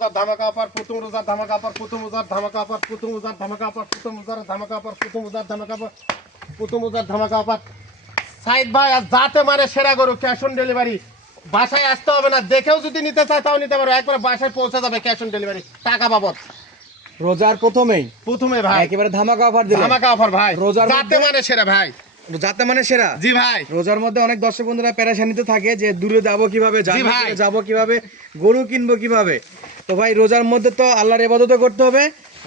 রোজার ধামাকা অফার, প্রথম রোজার ধামাকা অফার, প্রথম রোজার ধামাকা অফার, প্রথম রোজার ধামাকা অফার, প্রথম রোজার ধামাকা অফার, প্রথম রোজার ধামাকা অফার, প্রথম রোজার ধামাকা অফার। সাইদ ভাই আর যাতে মারে সেরা গরু, ক্যাশ অন ডেলিভারি। বাসায় আসতে হবে না, দেখেও যদি নিতে চায় তাও নিতে পারো, একবারে বাসায় পৌঁছে যাবে ক্যাশ অন ডেলিভারি, টাকা বাবদ। রোজার প্রথমে ভাই একেবারে ধামাকা অফার দিলেন। ধামাকা অফার ভাই, রোজার যাতে মারে সেরা ভাই, যাতে মানে সেরা। জি ভাই। রোজার মধ্যে অনেক দর্শক বন্ধুরা পেরেশানিতে থাকে যে দূরে যাবো কিভাবে, জি ভাই। যাবো কিভাবে, গরু কিনবো কিভাবে। তো ভাই রোজার মধ্যে তো আল্লাহর ইবাদত করতে হবে,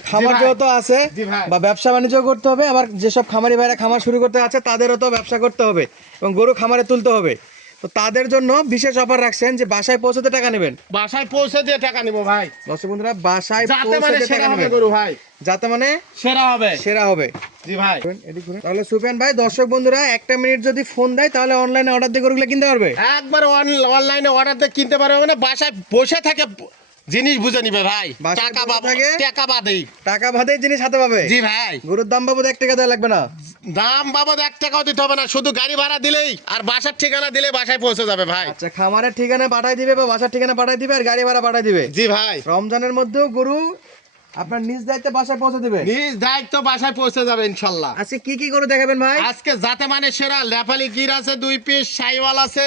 খামার ভাই। যেহেতু আছে জি ভাই। বা ব্যবসা বাণিজ্য করতে হবে, আবার যেসব খামারি ভাইরা খামার শুরু করতে আছে তাদেরও তো ব্যবসা করতে হবে এবং গরু খামারে তুলতে হবে। তো তাদের জন্য বিশেষ অফার রাখছেন যে বাসায় পৌঁছাতে টাকা নেবেন। বাসায় পৌঁছে দিয়ে টাকা নিব ভাই, দর্শক বন্ধুরা বাসায় যাতে মানে পৌঁছাতে সেরা টাকা হবে নেবেন, গরু ভাই, যাতে মানে সেরা হবে। সেরা হবে। জি ভাই। তাহলে সুফিয়ান ভাই দর্শক বন্ধুরা একটা মিনিট যদি ফোন দেয় তাহলে অনলাইনে অর্ডার দিয়ে গরুগুলো কিনতে পারবে। একবার অনলাইনে অর্ডার দিয়ে কিনতে পারবে, মানে বাসায় বসে থাকে জিনিস বুঝে নিবে ভাই, বাসায় টাকা বসে থাকে? টাকা বাদেই। টাকা বাদে জিনিস হাতে পাবে। জি ভাই। গরুর দাম বাবদ 1 টাকা দেওয়া লাগবে না। দাম বাবদ 1 টাকাও দিতে হবে না, শুধু গাড়ি ভাড়া দিলেই আর বাসার ঠিকানা দিলে বাসায় পৌঁছে যাবে ভাই। আচ্ছা, খামারের ঠিকানা পাঠাই দিবে বা বাসার ঠিকানা পাঠাই দিবে আর গাড়ি ভাড়া পাঠাই দিবে। জি ভাই। রমজানের মধ্যেও গরু আপনার নিজ দায়িত্বে বাসায় পৌঁছে দিবে। নিজ দায়িত্ব বাসায় পৌঁছে যাবে ইনশাল্লাহ। আজকে কি কি গরু দেখাবেন ভাই? আজকে যাতে মানে সেরা নেপালি গির আছে 2 পিস, সাইওয়াল আছে।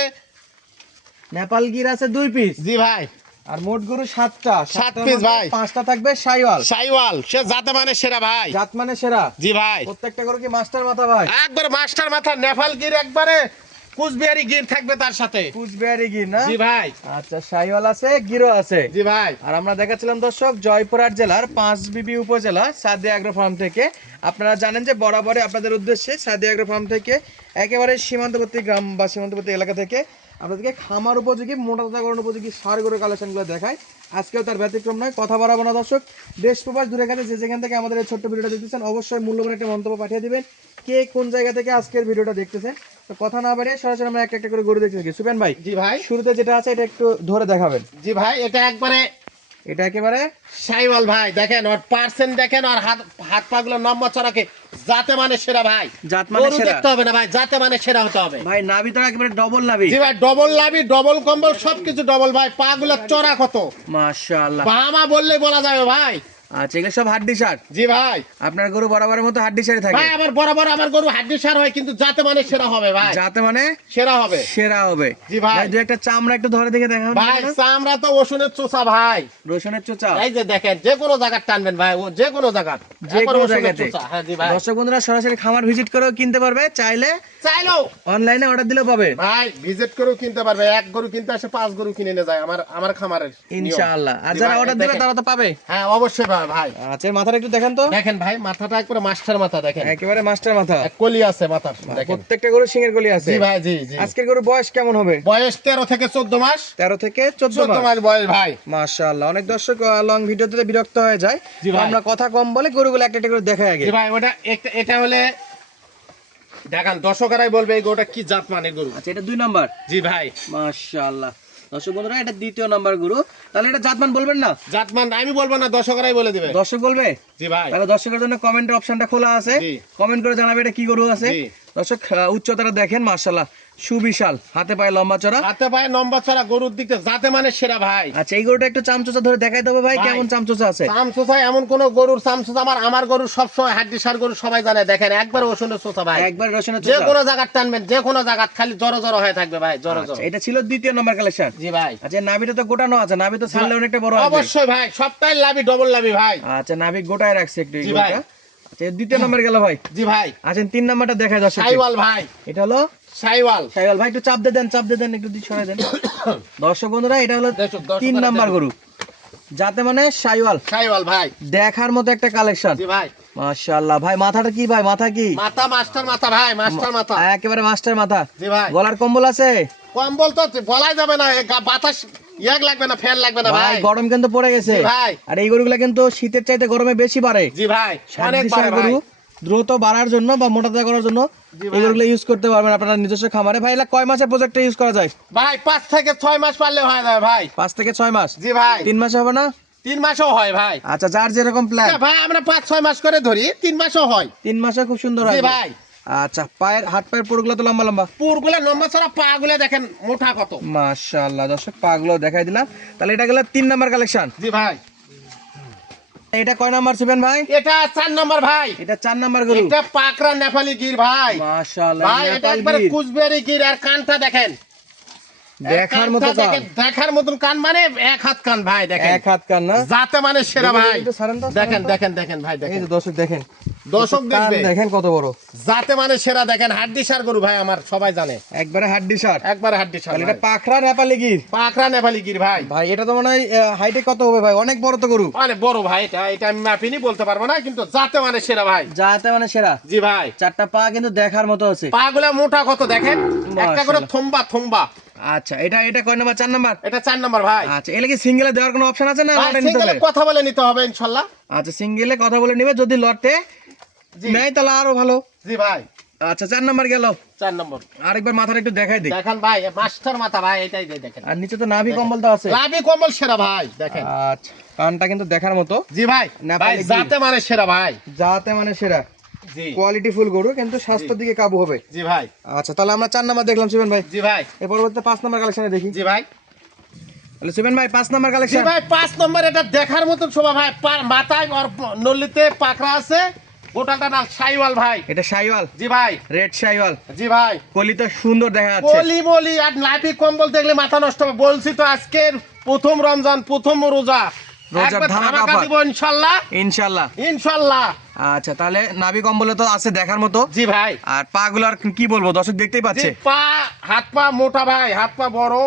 নেপাল গির আছে 2 পিস জি ভাই। আর মোট গরু 7টা। 7 পিস ভাই। 5টা থাকবে সাইওয়াল। সাইওয়াল সে যাতে মানে সেরা ভাই, জাত মানে সেরা। জি ভাই। প্রত্যেকটা গরু কি মাস্টার মাথা ভাই? একবার মাস্টার মাথা নেপাল গির, একবারে কুচবিহারি গির থাকবে তার সাথে। কুচবিহারি গির না? জি ভাই। আচ্ছা, সাইওয়াল আছে, গিরো আছে। জি ভাই। আর আমরা দেখাচ্ছিলাম দর্শক জয়পুরহাট জেলার পাঁচবিবি উপজেলা সাদিয়া এগ্রো ফার্ম থেকে। আপনারা জানেন যে বরাবরই আপনাদের উদ্দেশ্যে সাদিয়া এগ্রো ফার্ম থেকে একেবারে সীমান্তবর্তী গ্রাম বা সীমান্তবর্তী এলাকা থেকে আপনাদেরকে খামার উপযোগী, মোটা তাজাকরণ উপযোগী সার গরুর কালেকশনগুলো দেখায়। আজকেও তার ব্যতিক্রম নয়। কথা বাড়াবো না দর্শক, দেশ প্রবাস দূরে কাছে যে যেখান থেকে আমাদের এই ছোট্ট ভিডিওটা দেখতেছেন অবশ্যই মূল্যবান একটা মন্তব্য পাঠিয়ে দিবেন কে কোন জায়গা থেকে আজকের ভিডিওটা দেখতেছেন। তো কথা না বাড়িয়ে সরাসরি আমরা একটা একটা করে গরু দেখতে থাকি। সুপেন ভাই, জি ভাই। শুরুতে যেটা আছে এটা একটু ধরে দেখাবেন। জি ভাই, এটা একবারে এটা একেবারে সাইওয়াল ভাই, দেখেন ওর পার্সেন্ট দেখেন, আর হাত পাগুলো নম্বর চড়াকে যাতে মানে সেরা ভাই। জাত মানে গরু সেরা। দেখতে হবে না ভাই, যাতে মানে সেরা হতে হবে ভাই নাভি তো একেবারে ডবল নাভি। জি ভাই, ডবল লাভি, ডবল কম্বল, সবকিছু ডবল ভাই। পাগুলো চড়া কত, মাশাআল্লাহ। বামা বললেই বলা যাবে ভাই। আচ্ছা, এগুলো সব হাড্ডি সার। জি ভাই। আপনার গরু বরাবরের মতো হাড্ডি সারে থাকে ভাই আমার বরাবর আমার গরু হাড্ডি সার হয়, কিন্তু যাতে মানে সেরা হবে ভাই, যাতে মানে সেরা হবে। সেরা হবে। জি ভাই। ভাই দু একটা চামড়া একটু ধরে দেখে দেখাবেন ভাই চামড়া তো ওষুনের চোষা ভাই, রসুনের চোচা। এই যে দেখেন যে কোনো জায়গা টানবেন ভাই, ও যে কোনো জায়গা, যে কোনো জায়গাতে। হ্যাঁ জি ভাই। দর্শক বন্ধুরা সরাসরি খামার ভিজিট করেও কিনতে পারবে, চাইলে চাইলো অনলাইনে অর্ডার দিলেও পাবে ভাই, ভিজিট করেও কিনতে পারবে। এক গরু কিনতে আসে 5 গরু কিনে নিয়ে যায় আমার খামারের নিয়ম। ইনশাআল্লাহ। আর জি যারা ভাই, অর্ডার দিবে দেখেন। তারা তো পাবে। হ্যাঁ অবশ্যই ভাই ভাই। আচ্ছা, মাথাটা একটু দেখেন তো। দেখেন ভাই, মাথাটা একবারে মাস্টার মাথা, দেখেন একেবারে মাস্টার মাথা। এক কলি আছে মাথার, দেখেন। প্রত্যেকটা গরু সিংহের গলি আছে। জি ভাই, জি জি। আজকের গরু বয়স কেমন হবে? বয়স 13 থেকে 14 মাস। 13 থেকে 14 14 মাস। মাস বয়স ভাই। মাশাআল্লাহ। অনেক দর্শক লং ভিডিওতে বিরক্ত হয়ে যায়, জি তো ভাই। আমরা কথা কম বলে গরুগুলো একটা একটা করে দেখাই আগে। জি ভাই, ওটা এটা হলে দেখেন দর্শকরাই বলবে এই গরুটা কি জাত মানের গরু। আচ্ছা, এটা 2 নাম্বার। জি ভাই। মাশাআল্লাহ। দর্শক বন্ধুরা এটা 2য় নাম্বার গরু। তাহলে এটা জাতমান বলবেন না? জাতমান আমি বলবো না, দর্শকরাই বলে দিবে। দর্শক বলবে? জি ভাই। তাহলে দর্শকের জন্য কমেন্টের অপশনটা খোলা আছে, জি। কমেন্ট করে জানাবে এটা কি গরু আছে। জি। দর্শক উচ্চতাটা দেখেন, মাশাআল্লাহ সুবিশাল, হাতে পায়ে লম্বা চড়া। হাতে পায়ে লম্বা চড়া, গরুর দিকে যাতে মানে সেরা ভাই। আচ্ছা, এই গরুটা একটু চামচোচা ধরে দেখাই দেবো ভাই, ভাই। কেমন চামচোচা আছে। চামচোচা এমন কোন গরুর চামচোচা আমার গরুর সবসময় হাড্ডি সার গরু, সবাই জানে। দেখেন একবার ওষুনের চোষা ভাই, একবার রসুনের যে চোচা। কোনো জায়গা টানবেন, যে কোনো জায়গা খালি জড়ো জড়ো হয়ে থাকবে ভাই, জড়ো জড়ো। আচ্ছা, এটা ছিল 2য় নাম্বার কালেকশন। জি ভাই। আচ্ছা, নাভিটা তো গোটানো আছে, নাভি তো ছাড়লে অনেকটা বড় হবে। অবশ্যই ভাই, সবটাই লাভি, ডবল লাভি ভাই। আচ্ছা, নাভি গোটায় রাখছে একটু এই জি ভাই। গরুটা। আচ্ছা, 2য় নাম্বার গেল ভাই। জি ভাই। আচ্ছা, 3 নাম্বারটা দেখাই দর্শক। সাইওয়াল ভাই, এটা হলো সাইওয়াল। সাইওয়াল ভাই, একটু চাপ দিয়ে দেন, চাপ দিয়ে দেন, একটু দিক সরাই দেন। দর্শক বন্ধুরা এটা হলো দর্শকরা 3 নাম্বার দেখুন। গরু, যাতে মানে সাইওয়াল। সাইওয়াল ভাই। দেখার মতো একটা কালেকশন। জি ভাই। মাশাআল্লাহ। ভাই মাথাটা কি ভাই, মাথা কি? মাথা মাস্টার মাথা ভাই, মাস্টার মাথা। একেবারে মাস্টার মাথা। জি ভাই। গলার কম্বল আছে? কম্বল তো বলাই যাবে না, বাতাস ইয়াক লাগবে না, ফ্যান লাগবে না ভাই ভাই। গরম কিন্তু পড়ে গেছে। জি ভাই। আর এই গরুগুলা কিন্তু শীতের চাইতে গরমে বেশি বাড়ে। জি ভাই, অনেক সার বাড়ে ভাই। গরু দ্রুত বাড়ার জন্য বা মোটা তাজা করার জন্য জি ভাই। এই গরুগুলো ইউজ করতে পারবেন আপনারা নিজস্ব খামারে। ভাই এগুলা কয় মাসের প্রজেক্টে ইউজ করা যায়? ভাই 5 থেকে 6 মাস পারলে হয় না ভাই। 5 থেকে 6 মাস। জি ভাই। 3 মাসে হবে না? 3 মাসও হয় ভাই। আচ্ছা, যার যেরকম প্ল্যান। ভাই আমরা 5-6 মাস করে ধরি, 3 মাসও হয়। 3 মাসে খুব সুন্দর জি হয় ভাই। আচ্ছা হাত পায়ের পুরগুলো তো লম্বা লম্বা, পুরগুলো লম্বা ছড়া, পা গুলো দেখেন মোটা কত। মাশাআল্লাহ দর্শক পাগুলো দেখাই দিলাম। তাহলে এটা গেল 3 নাম্বার কালেকশন। জি ভাই। এটা কয় নাম্বার সুবেন ভাই? এটা 4 নম্বর ভাই। এটা 4 নাম্বার গরু। এটা পাকড়া নেপালি গির ভাই। মাশাআল্লাহ ভাই এটা একবারে কুচবিহারি গির। আর কানটা দেখেন, দেখার মতো কান, দেখার মতন কান, মানে এক হাত কান ভাই। দেখেন এক হাত কান না, যাতে মানে সেরা ভাই। দেখেন দেখেন দেখেন দেখেন ভাই, এই দেখেন যে দর্শক দেখেন, দর্শক কান দেখবে দেখেন কত বড়, যাতে মানে সেরা। দেখেন হাড্ডি সার গরু ভাই, আমার সবাই জানে, একবারে হাড্ডি সার, একবারে হাড্ডি সার। তাহলে এটা পাখরা নেপালি গির, পাকড়া নেপালি গির ভাই। ভাই এটা তো মনে হয় হাইটে কত হবে ভাই? অনেক বড় তো গরু, মানে বড় ভাই। এটা আমি মাপিনি, বলতে পারবো না, কিন্তু যাতে মানে সেরা ভাই। যাতে মানে সেরা। জি ভাই। 4টা পা কিন্তু দেখার মতো আছে, পা গুলা মোটা কত দেখেন, একটা করে মাশাআল্লাহ। থম্বা থম্বা। আচ্ছা এটা কয় নাম্বার? 4 নাম্বার। এটা 4 নম্বর ভাই। আচ্ছা এলে কি সিঙ্গেলে দেওয়ার কোনো অপশন আছে না ভাই লটে নিতে সিঙ্গেলে হবে? কথা বলে নিতে হবে ইনশাআল্লাহ। আচ্ছা সিঙ্গেলে কথা বলে নিবে, যদি লটে জি নেয় তাহলে আরো ভালো। জি ভাই। আচ্ছা 4 নাম্বার গেল। 4 নম্বর। আরেকবার মাথাটা একটু দেখাই দিই। দেখেন ভাই, মাস্টার মাথা ভাই, এটাই দেখেন। আর নিচে তো নাভি কম্বল তো আছে। লাভি কম্বল সেরা ভাই, দেখেন। আচ্ছা কানটা কিন্তু দেখার মতো, জি ভাই। নেপালি ভাই গির। যাতে মানে সেরা ভাই। যাতে মানে সেরা, জি কোয়ালিটি ফুল গরু, কিন্তু স্বাস্থ্যের দিকে কাবু হবে। জি ভাই। আচ্ছা তাহলে আমরা 4 নাম্বার দেখলাম সুবেন ভাই। জি ভাই। এর পরবর্তীতে 5 নাম্বার কালেকশনে দেখি। জি ভাই। তাহলে সুবেন ভাই 5 নাম্বার জি কালেকশন। ভাই 5 নম্বর। এটা দেখার মতন শোভা ভাই। মাথায় আর নল্লিতে পাকড়া আছে, গোটাটা না শাইওয়াল ভাই। এটা শাইওয়াল, জি ভাই। রেড শাইওয়াল, জি ভাই। কলিটা সুন্দর দেখা যাচ্ছে। বলি বলি আর লাভি কম্বল দেখলে মাথা নষ্ট হবে। বলছি তো আজকের প্রথম রমজান, প্রথম রোজা, রোজার একবার ধামাকা ধামাকা অফার। দিব ইনশাআল্লাহ, ইনশাআল্লাহ। ইনশাআল্লাহ। আচ্ছা তাহলে নাভি কম্বলে তো আছে দেখার মতো। জি ভাই। আর পা গুলার কি বলবো, দর্শক দেখতেই জি, পাচ্ছে। পা, হাত পা মোটা ভাই, হাত পা বড়।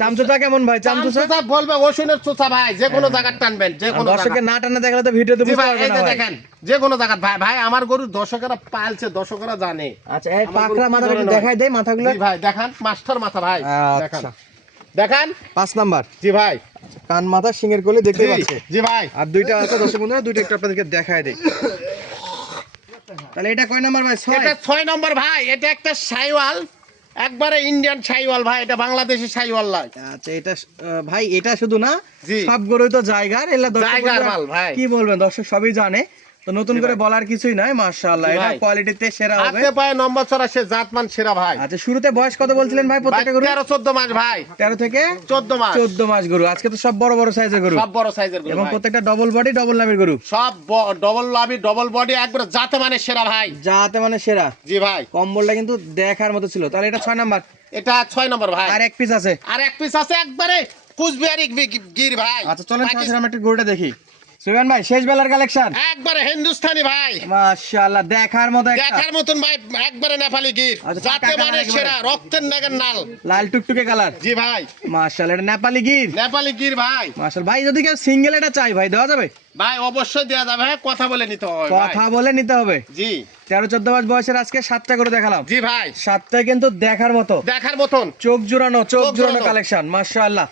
চামচুটা কেমন ভাই? চামচুটা চামচুটা বলবে ওষুনের চোচা ভাই, যে কোনো জায়গা টানবেন, যে কোনো দর্শককে জায়গা। না টানা দেখালে তো ভিডিওতে জি বুঝতে ভাই, পারবে এই না যে ভাই। দেখেন, যে কোনো জায়গা ভাই। ভাই আমার গরু দর্শকেরা পালছে, দর্শকেরা জানে। আচ্ছা এই আমার পাকড়া গরু মাথাটা কি একটু ধরনের দেখাই দেই মাথাগুলো। জি ভাই, দেখান মাস্টার মাথা ভাই। দেখান আচ্ছা দেখান। 5 নাম্বার। জি ভাই। কান মাথা সিংহের গলি দেখতেই জি, পাচ্ছে। জি ভাই। আর দুইটা আছে দর্শক বন্ধুরা, দুইটা একটু আপনাদেরকে দেখায় দেই। তাহলে এটা কয় নাম্বার ভাই? 6। এটা 6 নম্বর ভাই। এটা একটা শাইওয়াল, একবারে ইন্ডিয়ান শাইওয়াল ভাই। এটা বাংলাদেশি শাইওয়াল নয়। আচ্ছা এটা ভাই এটা শুধু না, জি। সব গরুই তো জায়গার, এলা দর্শক জায়গার বন্ধুরা মাল ভাই। কি বলবেন, দর্শক সবই জানে, তো নতুন জি করে ভাই। বলার কিছুই নাই। মাশাআল্লাহ জি এটা ভাই। কোয়ালিটিতে সেরা হবে। হাতে পায়ে নম্বর ছড়া, সে জাতমান সেরা ভাই। আচ্ছা শুরুতে বয়স কত বলছিলেন ভাই প্রত্যেকটা গরু? 13-14 মাস ভাই। 13 থেকে 14 মাস। 14 মাস গরু। আজকে তো সব বড় বড় সাইজের গরু, সব বড় সাইজের গরু এবং ভাই। প্রত্যেকটা ডবল বডি ডবল নামের গরু, সব ডবল লাভি, ডবল বডি, একবার জাতে মানে সেরা ভাই। যাতে মানে সেরা। জি ভাই। কম্বলটা কিন্তু দেখার মতো ছিল। তাহলে এটা 6 নাম্বার। এটা 6 নম্বর ভাই। আর এক পিস আছে। আর এক পিস আছে, একবারে কুচবিহারি গির ভাই। আচ্ছা চলেন সরাসরি আমরা একটু গরুটা দেখি। সুবেন ভাই শেষ বেলার কালেকশন, একবারে হিন্দুস্তানি ভাই। মাশাআল্লাহ দেখার মতো একটা দেখার মতন ভাই, একবারে নেপালি গির। আচ্ছা, জাতে কাকা মানে একবারে। সেরা, রক্তের নাগের নাল। লাল টুকটুকে কালার। জি ভাই। মাশাআল্লাহ এটা নেপালি গির। নেপালি গির ভাই। মাশাআল্লাহ ভাই যদি কেউ সিঙ্গেল এটা চাই ভাই দেওয়া যাবে? ভাই অবশ্যই দেওয়া যাবে, হ্যাঁ, কথা বলে নিতে হবে ভাই। কথা বলে নিতে হবে। জি 13-14 মাস বয়সের আজকে 7টা করে দেখালাম। জি ভাই। 7টাই কিন্তু দেখার মতো, দেখার মতন। চোখ জোড়ানো চোখ জোড়ানো জোড়ানো। কালেকশন। মাশাআল্লাহ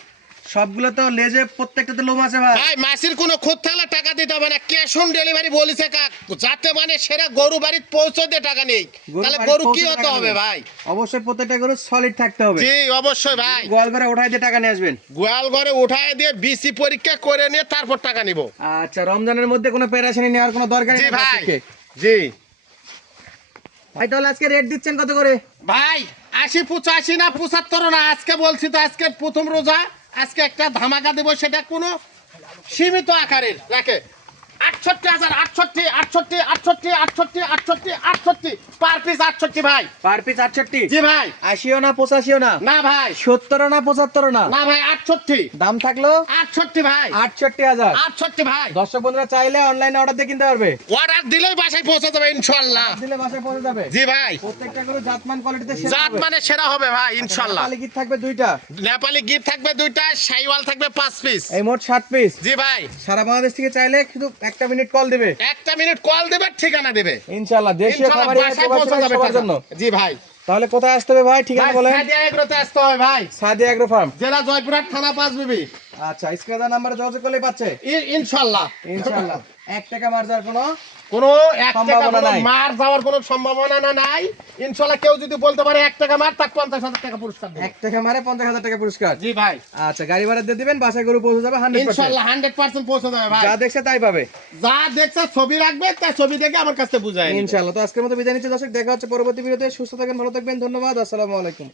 সবগুলো তো লেজে প্রত্যেকটাতে লোম আছে ভাই। ভাই মাসির কোনো খুঁত থাকলে টাকা দিতে হবে না, ক্যাশ অন ডেলিভারি বলিছে কাক। যাতে মানে সেরা গরু বাড়ির পৌঁছতে টাকা নেই, তাহলে বাড়ি গরু কি পৌঁছতে হতে টাকা হবে নেবে। ভাই? অবশ্যই প্রত্যেকটা গরু সলিড থাকতে হবে। জি অবশ্যই ভাই। গোয়াল করে উঠাই দিয়ে টাকা নিয়ে আসবেন। গোয়াল ঘরে উঠায় দিয়ে বিসি পরীক্ষা করে নিয়ে তারপর টাকা নিব। আচ্ছা রমজানের মধ্যে কোনো পেরাশানি নেওয়ার কোনো দরকার জি নেই ভাই। আজকে। জি ভাই তাহলে আজকে রেট দিচ্ছেন কত করে? ভাই 80-85 না 75 না, আজকে বলছি তো আজকে প্রথম রোজা, আজকে একটা ধামাকা দেব, সেটা কোনো সীমিত আকারের রাখে। 68,000, 68, 68, 68, 68, 68, 68 পার পিস। 68 ভাই। Per piece 68? জি ভাই। 80ও না 85ও না? না ভাই। 70ও না 75ও না? না ভাই, 68। দাম থাকলো 68 ভাই। 68,000। 68 ভাই। দর্শক বন্ধুরা চাইলে অনলাইনে অর্ডার দিয়ে কিনতে পারবে, অর্ডার দিলেই বাসায় পৌঁছে যাবে ইনশাআল্লাহ। দিলে বাসায় পৌঁছে যাবে। জি ভাই। প্রত্যেকটা গরু জাতমান কোয়ালিটিতে সেরা জাত হবে। মানে সেরা হবে ভাই ইনশাআল্লাহ। নেপালি গির থাকবে 2টা, নেপালি গির থাকবে 2টা, শাইওয়াল থাকবে 5 পিস। এই মোট 7 পিস। জি ভাই। সারা বাংলাদেশ থেকে চাইলে শুধু 1 মিনিট কল দিবে, 1 মিনিট কল দেবে, ঠিকানা দেবে, ইনশাআল্লাহ দেশীয় ইনশাআল্লাহ খামারি বাসায় পৌঁছে যাবে সবার টাকা। জন্য। জি ভাই। তাহলে কোথায় আসতে হবে ভাই ঠিকানা ভাই বলেন? সাদিয়া এগ্রোতে আসতে হয় ভাই। সাদিয়া এগ্রো ফার্ম, জেলা জয়পুরহাট, থানা 5 বিবি। আচ্ছা স্ক্রিনে নাম্বারে যোগাযোগ করলেই পাচ্ছে ইনশাল্লাহ ইনশাআল্লাহ 1 টাকা মার যাওয়ার কোনো কোনো 1 টাকা সম্ভাবনা কোনো নাই। মার যাওয়ার কোনো সম্ভাবনা নাই। ইনশাল্লাহ কেউ যদি বলতে পারে 1 টাকা মার, তাকে 50,000 টাকা পুরস্কার দেব। 1 টাকা মারে 50,000 টাকা পুরস্কার। জি ভাই, আচ্ছা গাড়ি ভাড়া দিয়ে দিবেন, বাসায় গরু পৌঁছে যাবে 100%। ইনশাল্লাহ 100% পৌঁছে যাবে ভাই। যা দেখছে তাই পাবে যা দেখছে ছবি রাখবে, তাই ছবি দেখে আমার কাছে বুঝায় নিবে। ইনশাআল্লাহ। তো আজকের মতো বিদায় নিচ্ছি দর্শক, দেখা হচ্ছে পরবর্তী ভিডিওতে। সুস্থ থাকবেন, ভালো থাকবেন, ধন্যবাদ, আসসালামু আলাইকুম।